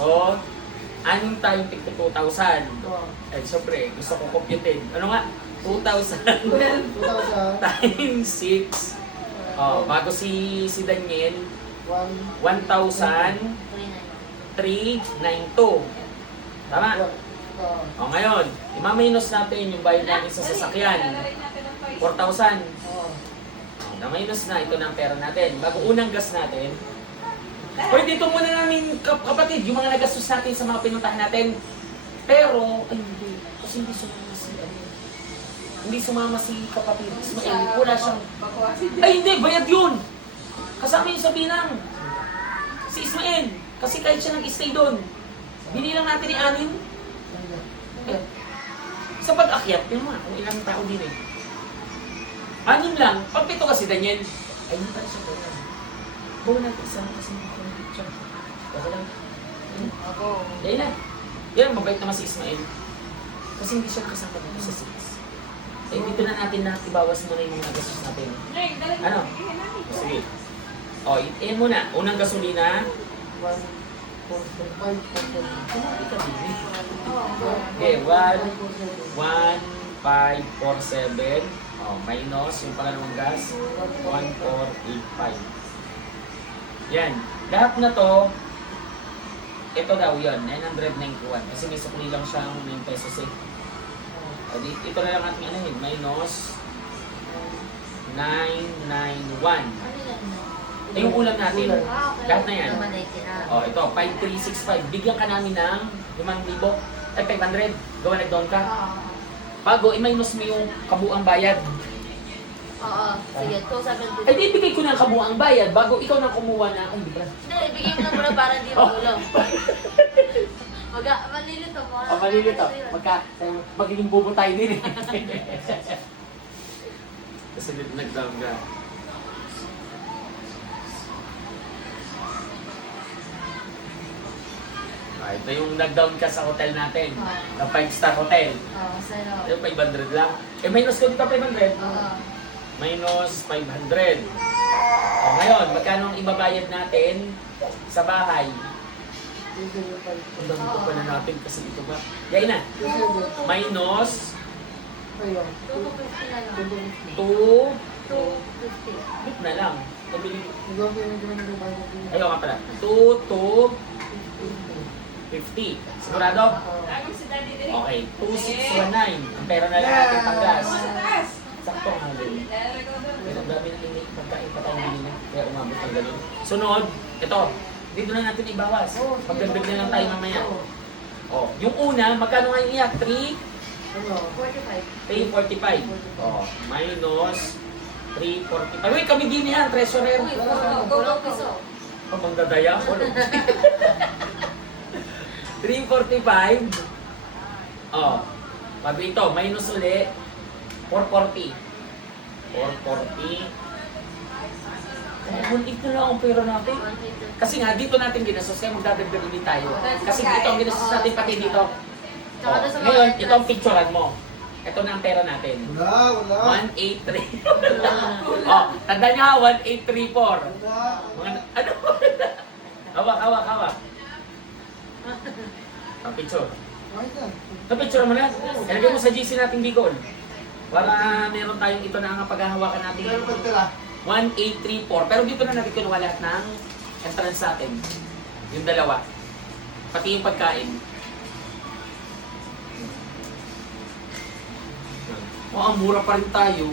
So, anim tayong tig 2,000. Oo. Eh, syempre, gusto ko computed. Ano nga? 2,000 2,000. times 6. Oh, bago si Daniel, 1,392. Tama? Oo. O ngayon, ima-minus natin yung bayad natin sa sasakyan. 4,000. Oo. Na-minus na, ito na ang pera natin. Bago unang gas natin, pwede dito muna namin kapatid, yung mga nagastos natin sa mga pinuntahan natin. Pero, ay hindi. Kasi hindi sumama si, hindi sumama si kapatid. Ismael, wala siyang, ay hindi, bayad yun. Kasama yung sa bilang. Si Ismael, kasi kahit siya nag-stay doon, binilang natin ni Anin. Eh, sa pag-akyat, yun nga, kung ilang tao din eh. Anim lang, pag pito kasi Daniel, ay hindi pala siya ganyan. Bawa natin isa kasi hindi ko picture. Okay lang. Ako. Yan na. Yan, mabait naman si Ismael. Kasi hindi siya kasama dito sa 6. Eh, dito na natin na ibawas muna yung mga gastos natin. Ano? Sige. O, iyan muna. Unang gasolina. 1,445. Okay, 1,547. Oh, minus yung pangalawang gas, 1,485. Yan. Lahat na to, ito daw yun, 991. Kasi may sukli lang siyang 9 pesos eh. O, ito na lang ating anahin, minus 991. Ito yung ulam natin. Lahat na yan. O, ito, 5,365. Bigyan ka namin ng 5,000. Ay, 500. Gawa nag-down ka. Bago, i-minus mo yung kabuang bayad. Oo, sige. 2,750. Ay, di ibigay ko na ang kabuang bayad bago ikaw na kumuha na. Ay, di ba? Hindi, ibigay mo na muna para hindi magulo. Malilito mo. O, malilito. Magiging bubo tayo din eh. Kasi nag-down ka. Ah, ito yung nag-down ka sa hotel natin. Na 5-star hotel. Oo, sa'yo. Yung 500 lang. Eh, minus ko dito 500. Oo. Minus 500. O ngayon, magkano ang ibabayad natin sa bahay? Ang dami ko pa na natin kasi ito ba? Yan na. Minus 250 na lang. 2. 250. Bit na lang. Ayaw nga pala. 2 to 50. Sigurado? Okay. 2,619. Ang pera na lang natin pang gas. Sakto nga din. Pero ang dami na ini pagkain pa tayo nila. Kaya umabot ng ganun. Sunod, ito. Dito na natin ibawas. Magdagdag na lang tayo mamaya. Oh, yung una, magkano nga iyak? 45. 345. Oh, minus 345. Ay, wait, kami din yan, treasurer. Uy, puro piso. Oh, magdadaya ako. 345. Oh, sabi ito, minus uli, 440. 440. Oh, ito na lang ang pera natin. Kasi nga, dito natin ginastos, kaya magdadagdag ulit tayo. Kasi dito ang ginastos natin pati dito. Oh, ngayon, ito ang picturean mo. Ito na ang pera natin. Wala. 183. Oh, tanda niyo ha, 1834. Mga, ano? Hawak. Ang picture. Picture mo na. Ilagay mo sa GC nating Bicol. Para meron tayong ito na ang paghahawakan natin. 1834. Pero dito na natin kinuha lahat ng entrance natin. Yung dalawa. Pati yung pagkain. Oh, ang mura pa rin tayo.